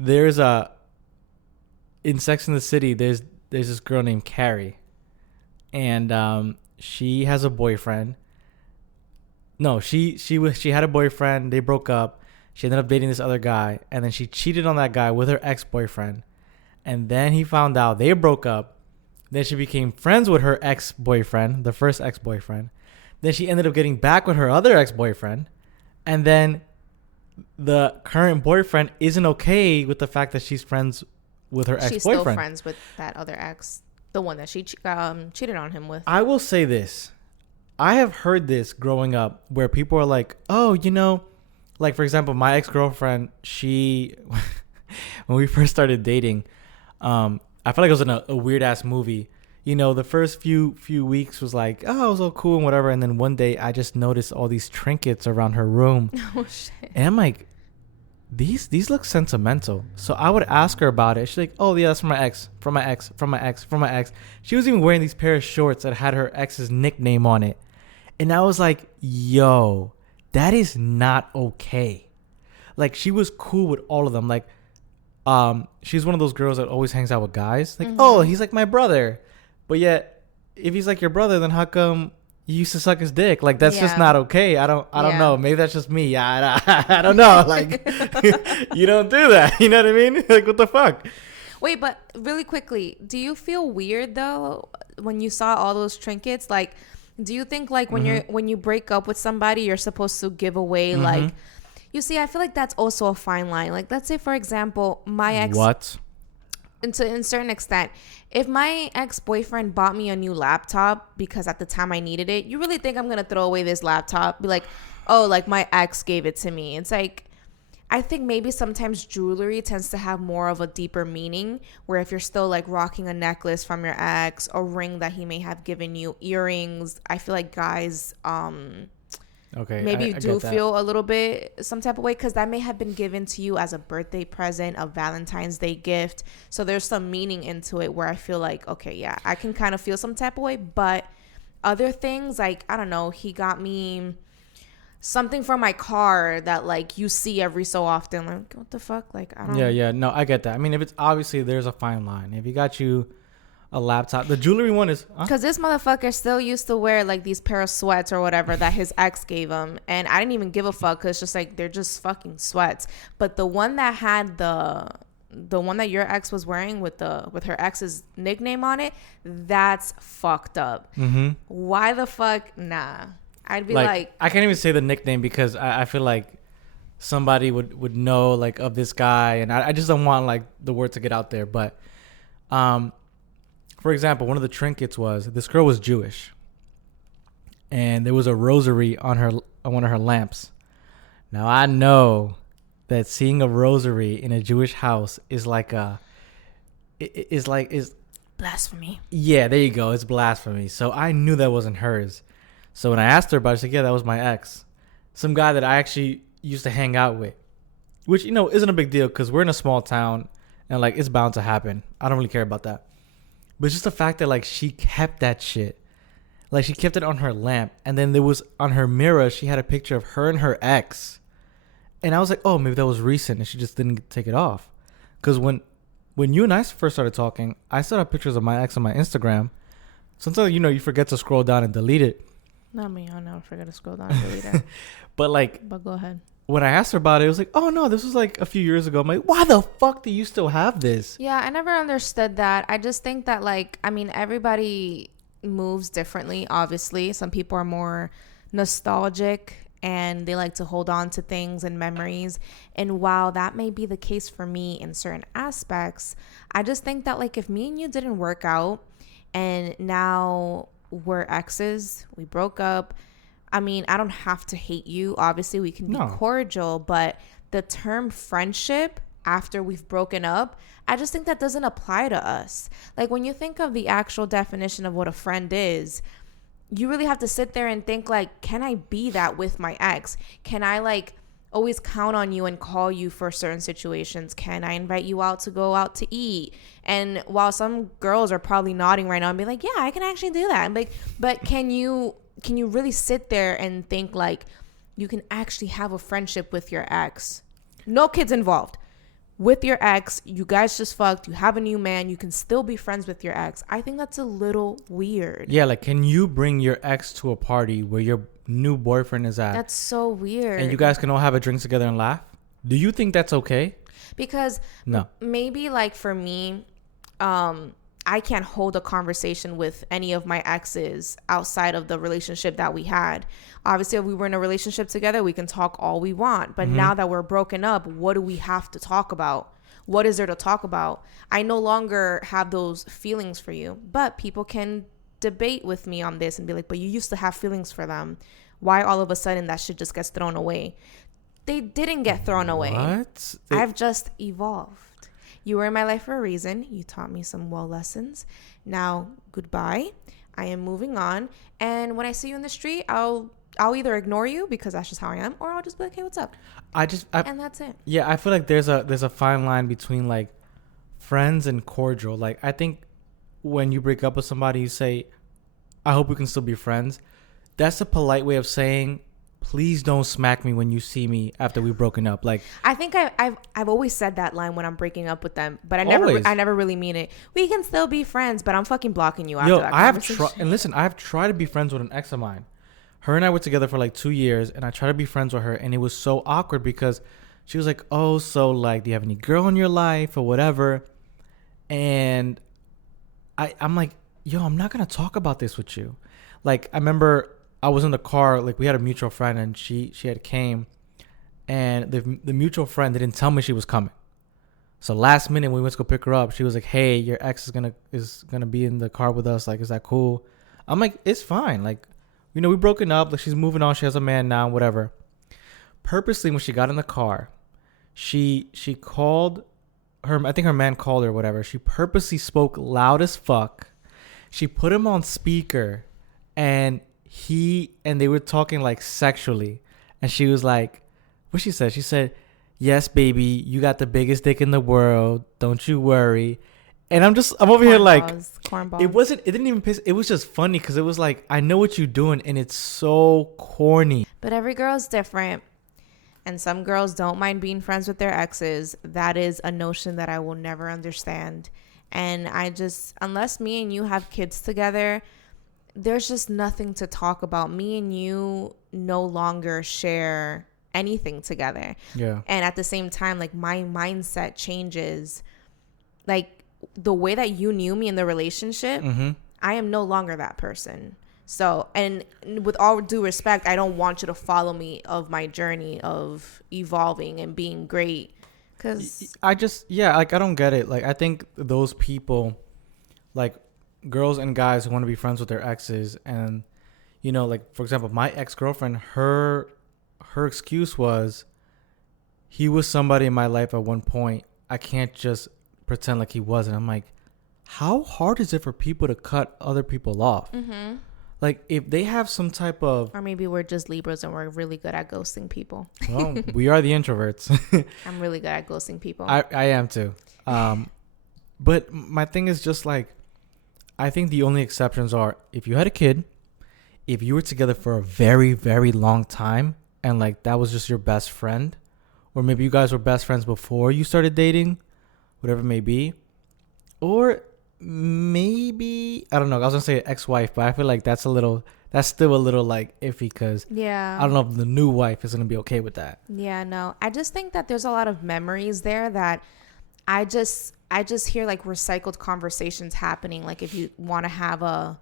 there's in Sex in the City, there's this girl named Carrie, and she has a boyfriend. No, she had a boyfriend. They broke up. She ended up dating this other guy, and then she cheated on that guy with her ex-boyfriend. And then he found out they broke up. Then she became friends with her ex-boyfriend, the first ex-boyfriend. Then she ended up getting back with her other ex-boyfriend, and then the current boyfriend isn't okay with the fact that she's friends with her ex-boyfriend. She's still friends with that other ex, the one that she cheated on him with. I will say this. I have heard this growing up where people are like, oh, like, for example, my ex-girlfriend, when we first started dating, I felt like it was in a weird-ass movie. The first few weeks was like, oh, it was all cool and whatever. And then one day I just noticed all these trinkets around her room. Oh, shit. And I'm like, these look sentimental. So I would ask her about it. She's like, oh, yeah, that's from my ex, from my ex, from my ex, from my ex. She was even wearing these pair of shorts that had her ex's nickname on it. And I was like, yo, that is not okay. Like, she was cool with all of them. Like, she's one of those girls that always hangs out with guys. Like, oh, he's like my brother. But yet, if he's like your brother, then how come you used to suck his dick? Like, that's just not okay. I don't know. Maybe that's just me. I don't know. Like, you don't do that. You know what I mean? Like, what the fuck? Wait, but really quickly, do you feel weird though when you saw all those trinkets? Like, do you think like when you break up with somebody, you're supposed to give away like? You see, I feel like that's also a fine line. Like, let's say for example, my ex. What? And to a certain extent, if my ex-boyfriend bought me a new laptop because at the time I needed it, you really think I'm gonna throw away this laptop? Be like, oh, like my ex gave it to me. It's like, I think maybe sometimes jewelry tends to have more of a deeper meaning, where if you're still like rocking a necklace from your ex, a ring that he may have given you, earrings, I feel like guys maybe I do feel a little bit some type of way because that may have been given to you as a birthday present, a Valentine's Day gift. So there's some meaning into it where I feel like, okay, yeah, I can kind of feel some type of way. But other things, like, I don't know, he got me something from my car that like you see every so often, like, what the fuck? Like, I don't. Yeah, no, I get that. I mean, if it's obviously, there's a fine line. If he got you a laptop, the jewelry one is because this motherfucker still used to wear like these pair of sweats or whatever that his ex gave him, and I didn't even give a fuck because it's just like they're just fucking sweats. But the one that had the one that your ex was wearing with her ex's nickname on it, that's fucked up. Why the fuck? Nah. I'd be like, I can't even say the nickname because I feel like somebody would know like of this guy, and I just don't want like the word to get out there. But for example, one of the trinkets was this girl was Jewish, and there was a rosary on one of her lamps. Now I know that seeing a rosary in a Jewish house is like is blasphemy. Yeah, there you go. It's blasphemy. So I knew that wasn't hers. So when I asked her about it, she said, yeah, that was my ex. Some guy that I actually used to hang out with. Which, you know, isn't a big deal because we're in a small town and, like, it's bound to happen. I don't really care about that. But just the fact that, like, she kept that shit. Like, she kept it on her lamp. And then there was, on her mirror, she had a picture of her and her ex. And I was like, oh, maybe that was recent and she just didn't take it off. Because when you and I first started talking, I still have pictures of my ex on my Instagram. Sometimes, you know, you forget to scroll down and delete it. Not me. I'll never forget to scroll down and delete it. But go ahead. When I asked her about it, it was like, oh, no, this was like a few years ago. I'm like, why the fuck do you still have this? Yeah, I never understood that. I just think that, like, I mean, everybody moves differently, obviously. Some people are more nostalgic and they like to hold on to things and memories. And while that may be the case for me in certain aspects, I just think that, like, if me and you didn't work out and now we're exes, we broke up, I mean, I don't have to hate you. Obviously, we can be cordial, but the term friendship after we've broken up, I just think that doesn't apply to us. Like, when you think of the actual definition of what a friend is, you really have to sit there and think, like, can I be that with my ex? Can I, like, always count on you and call you for certain situations? Can I invite you out to go out to eat? And while some girls are probably nodding right now and be like, yeah, I can actually do that. I'm like, but can you really sit there and think like you can actually have a friendship with your ex? No kids involved. With your ex, you guys just fucked, you have a new man, you can still be friends with your ex. I think that's a little weird. Yeah, like, can you bring your ex to a party where your new boyfriend is at? That's so weird. And you guys can all have a drink together and laugh? Do you think that's okay? Because maybe, like, for me, I can't hold a conversation with any of my exes outside of the relationship that we had. Obviously, if we were in a relationship together, we can talk all we want. But now that we're broken up, what do we have to talk about? What is there to talk about? I no longer have those feelings for you. But people can debate with me on this and be like, but you used to have feelings for them. Why all of a sudden that shit just gets thrown away? They didn't get thrown away. What? I've just evolved. You were in my life for a reason. You taught me some well lessons. Now, goodbye. I am moving on. And when I see you in the street, I'll either ignore you because that's just how I am, or I'll just be like, hey, what's up? And that's it. Yeah, I feel like there's a fine line between, like, friends and cordial. Like, I think when you break up with somebody, you say, I hope we can still be friends. That's a polite way of saying, please don't smack me when you see me after we've broken up. Like, I think I've always said that line when I'm breaking up with them, but I always. never really mean it. We can still be friends, but I'm fucking blocking you after Yo, that I have conversation. and listen, I have tried to be friends with an ex of mine. Her and I were together for like 2 years, and I tried to be friends with her, and it was so awkward because she was like, "Oh, so like, do you have any girl in your life or whatever?" And I'm like, "Yo, I'm not gonna talk about this with you." Like, I remember I was in the car, like we had a mutual friend, and she had came, and the mutual friend didn't tell me she was coming. So last minute when we went to go pick her up, she was like, "Hey, your ex is gonna be in the car with us. Like, is that cool?" I'm like, "It's fine. Like, you know, we broken up. Like, she's moving on. She has a man now, whatever." Purposely, when she got in the car, she called her. I think her man called her, or whatever. She purposely spoke loud as fuck. She put him on speaker, and they were talking like sexually, and she was like, what she said? She said, "Yes, baby, you got the biggest dick in the world. Don't you worry." And I'm over here like, cornballs. it didn't even piss. It was just funny because it was like, I know what you're doing, and it's so corny. But every girl's different, and some girls don't mind being friends with their exes. That is a notion that I will never understand. And unless me and you have kids together, there's just nothing to talk about. Me and you no longer share anything together. Yeah. And at the same time, like, my mindset changes. Like, the way that you knew me in the relationship, I am no longer that person. So, and with all due respect, I don't want you to follow me of my journey of evolving and being great. Cause I don't get it. Like, I think those people, like girls and guys who want to be friends with their exes, and, you know, like, for example, my ex-girlfriend, her excuse was, he was somebody in my life at one point. I can't just pretend like he wasn't. I'm like, how hard is it for people to cut other people off? Mm-hmm. Like, if they have some type of... Or maybe we're just Libras and we're really good at ghosting people. Well, we are the introverts. I'm really good at ghosting people. I am too. But my thing is just like, I think the only exceptions are if you had a kid, if you were together for a very, very long time, and like that was just your best friend, or maybe you guys were best friends before you started dating, whatever it may be, or maybe, I don't know, I was gonna say ex-wife, but I feel like that's still a little like iffy, because I don't know if the new wife is gonna be okay with that. Yeah, no, I just think that there's a lot of memories there that I just hear like recycled conversations happening. Like, if you want to have a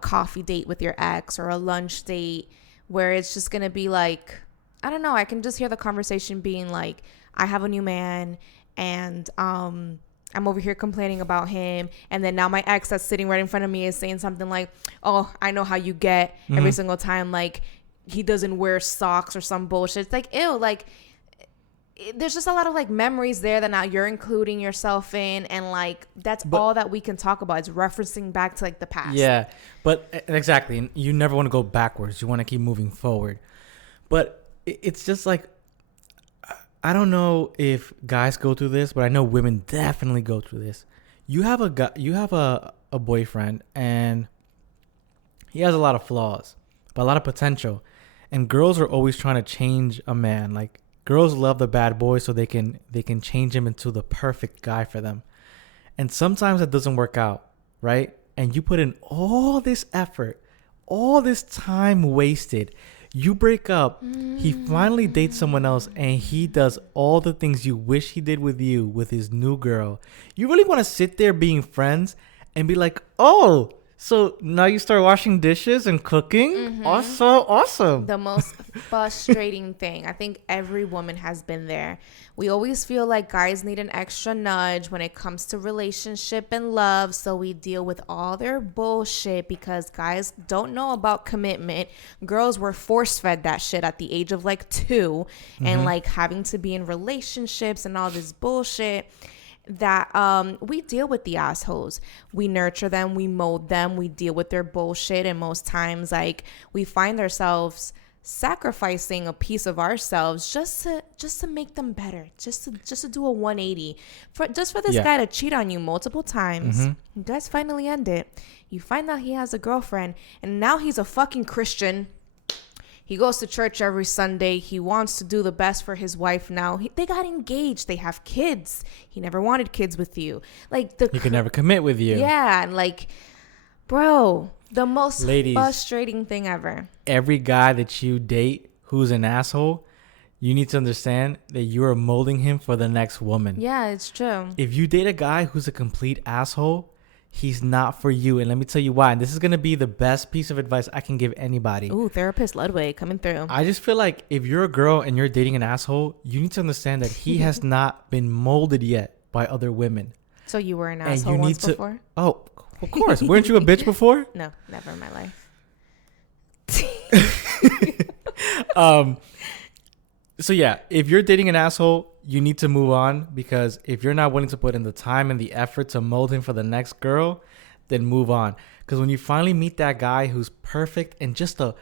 coffee date with your ex or a lunch date, where it's just gonna be like, I don't know, I can just hear the conversation being like, I have a new man, and I'm over here complaining about him, and then now my ex that's sitting right in front of me is saying something like, "Oh, I know how you get every single time, like, he doesn't wear socks," or some bullshit. It's like, ew, like, there's just a lot of like memories there that now you're including yourself in, and like that's all that we can talk about. It's referencing back to like the past. Yeah, but exactly, you never want to go backwards. You want to keep moving forward. But it's just like, I don't know if guys go through this, but I know women definitely go through this. You have a boyfriend, and he has a lot of flaws, but a lot of potential. And girls are always trying to change a man. Like, girls love the bad boy so they can change him into the perfect guy for them. And sometimes that doesn't work out, right? And you put in all this effort, all this time wasted. You break up, he finally dates someone else, and he does all the things you wish he did with you with his new girl. You really want to sit there being friends and be like, "Oh, so now you start washing dishes and cooking? Awesome." The most frustrating thing. I think every woman has been there. We always feel like guys need an extra nudge when it comes to relationship and love. So we deal with all their bullshit because guys don't know about commitment. Girls were force fed that shit at the age of like 2 and like having to be in relationships and all this bullshit. That we deal with the assholes. We nurture them, we mold them, we deal with their bullshit, and most times like we find ourselves sacrificing a piece of ourselves just to make them better, just to do a 180 for this guy to cheat on you multiple times. You guys finally end it. You find out he has a girlfriend, and now he's a fucking Christian. He goes to church every Sunday. He wants to do the best for his wife now. They got engaged. They have kids. He never wanted kids with you. Like he could never commit with you. Yeah, and like, bro, the most Ladies, frustrating thing ever. Every guy that you date who's an asshole, you need to understand that you are molding him for the next woman. Yeah, it's true. If you date a guy who's a complete asshole, he's not for you. And let me tell you why. And this is going to be the best piece of advice I can give anybody. Ooh, therapist Ludwig coming through. I just feel like if you're a girl and you're dating an asshole, you need to understand that he has not been molded yet by other women. So you were an asshole once before? Oh, of course. Weren't you a bitch before? No, never in my life. So yeah, if you're dating an asshole, you need to move on, because if you're not willing to put in the time and the effort to mold him for the next girl, then move on. Because when you finally meet that guy who's perfect and just a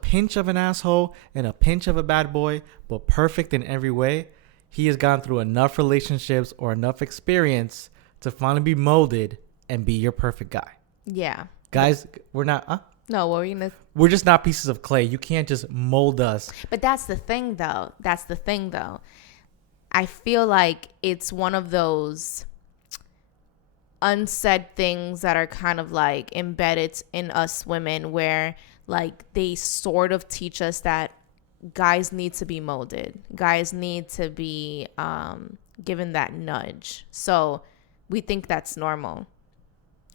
pinch of an asshole and a pinch of a bad boy, but perfect in every way, he has gone through enough relationships or enough experience to finally be molded and be your perfect guy. Yeah. Guys, we're not... No, what were you gonna... We're just not pieces of clay. You can't just mold us. But that's the thing, though. I feel like it's one of those unsaid things that are kind of like embedded in us women, where like they sort of teach us that guys need to be molded. Guys need to be given that nudge. So we think that's normal.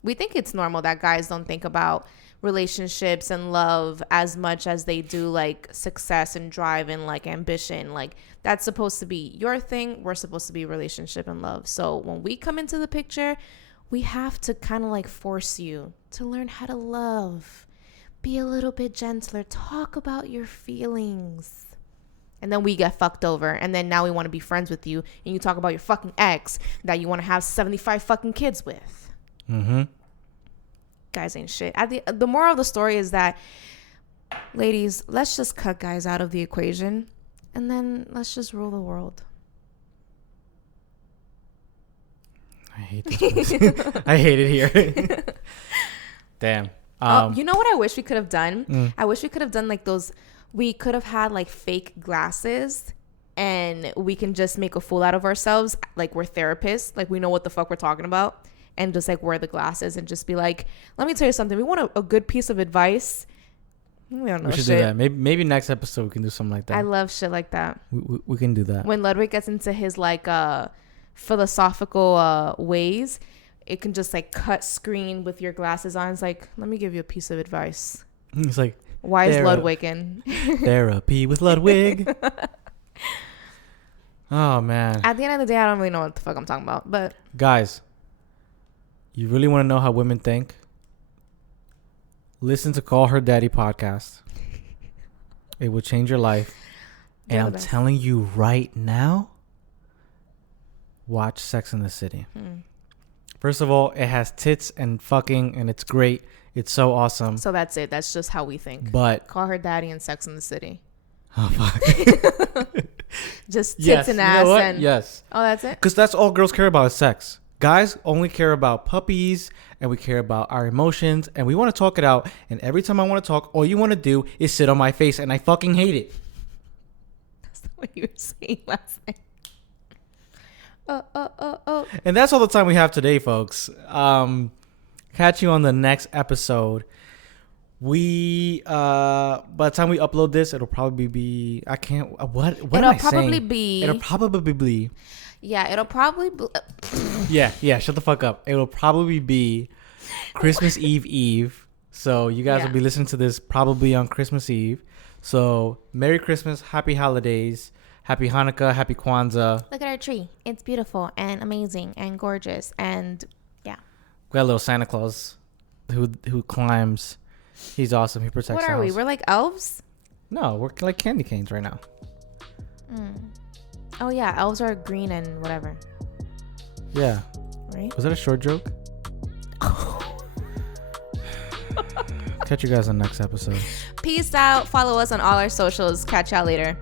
We think it's normal that guys don't think about relationships and love as much as they do like success and drive and like ambition. Like that's supposed to be your thing. We're supposed to be relationship and love. So when we come into the picture, we have to kind of like force you to learn how to love, be a little bit gentler, talk about your feelings. And then we get fucked over. And then now we want to be friends with you. And you talk about your fucking ex that you want to have 75 fucking kids with. Mm-hmm. Guys ain't shit. The moral of the story is that, ladies, let's just cut guys out of the equation. And then let's just rule the world. I hate this place. I hate it here. Damn. You know what I wish we could have done? I wish we could have done like those. We could have had like fake glasses, and we can just make a fool out of ourselves. Like we're therapists. Like we know what the fuck we're talking about. And just like wear the glasses and just be like, let me tell you something. We want a good piece of advice. We don't know. We should do that. Maybe next episode we can do something like that. I love shit like that. We can do that. When Ludwig gets into his like philosophical ways, it can just like cut screen with your glasses on. It's like, let me give you a piece of advice. It's like, why is Ludwig in therapy with Ludwig? Oh man. At the end of the day, I don't really know what the fuck I'm talking about. But guys, you really want to know how women think? Listen to Call Her Daddy podcast. It will change your life. And I'm telling you right now, watch Sex and the City. First of all, it has tits and fucking, and it's great. It's so awesome. So that's it. That's just how we think. But Call Her Daddy and Sex in the City. Oh, fuck. Just tits and ass. You know what? And yes. Oh, that's it? Because that's all girls care about is sex. Guys only care about puppies, and we care about our emotions, and we want to talk it out. And every time I want to talk, all you want to do is sit on my face, and I fucking hate it. That's what you were saying last night. And that's all the time we have today, folks. Catch you on the next episode. We by the time we upload this, it'll probably be what am I saying? It'll probably be yeah, it'll probably be yeah, shut the fuck up. It'll probably be Christmas Eve. So you guys will be listening to this probably on Christmas Eve. So Merry Christmas, Happy Holidays, Happy Hanukkah, Happy Kwanzaa. Look at our tree. It's beautiful and amazing and gorgeous, and yeah. We got a little Santa Claus who climbs. He's awesome. He protects us. What are we? We're like elves? No, we're like candy canes right now. Oh yeah, elves are green and whatever. Yeah. Right? Was that a short joke? Catch you guys on the next episode. Peace out. Follow us on all our socials. Catch y'all later.